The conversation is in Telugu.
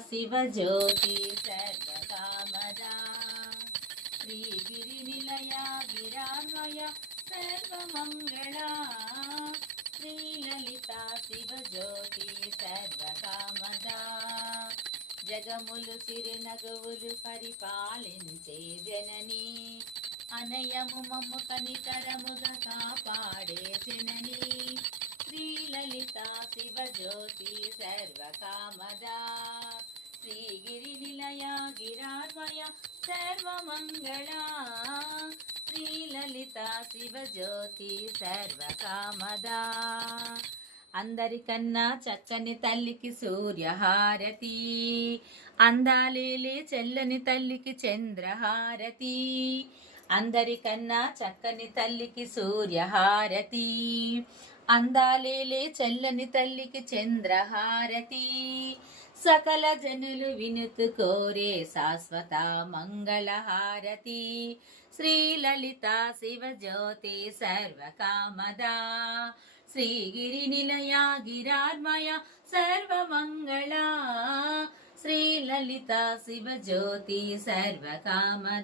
शिवज्योति सर्वकामदा श्रीगिरिनिलया गिरान्वय सर्वमङ्गला श्रीललिता शिवज्योति सर्वकामदा జగములు సిరినగవులు పరిపాలించే జనని అనయము మమ్ము కనికరముగా కాపాడే జనని శ్రీలలిత శివజ్యోతి సర్వకామదా శ్రీగిరి నిలయ గిరాన్వయ సర్వమంగళా శ్రీలలిత శివజ్యోతి సర్వకామదా అందరికన్నా చక్కని తల్లికి సూర్యహారతి అందాలేలే చెల్లని తల్లికి చంద్రహారతి అందరికన్నా చక్కని తల్లికి సూర్యహారతి అందాలేలే చెల్లని తల్లికి చంద్రహారతి సకల జనులు వినుతు కోరే శాశ్వత మంగళహారతి శ్రీలలిత శివజ్యోతి సర్వకామదా శ్రీగిరి నిలయ గిరాన్వయ సర్వమంగళా శ్రీలలిత శివజ్యోతి సర్వకామదా